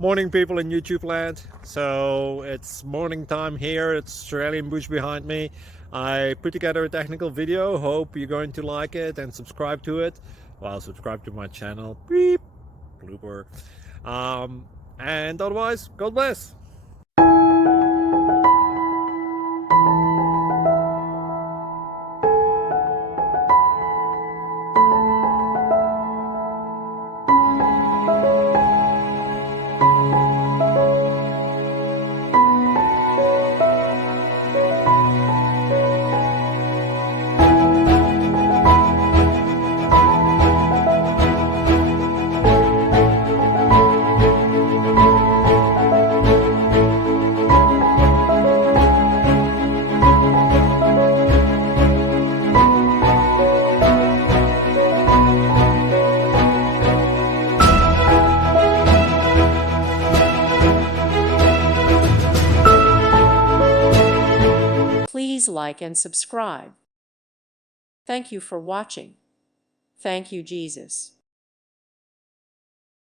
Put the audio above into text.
Morning, people in YouTube land. So it's morning time here. It's Australian bush behind me. I put together a technical video. Hope you're going to like it and subscribe to it. Well, subscribe to my channel. Beep. Blooper. And otherwise, God bless. Please like and subscribe. Thank you for watching. Thank you, Jesus.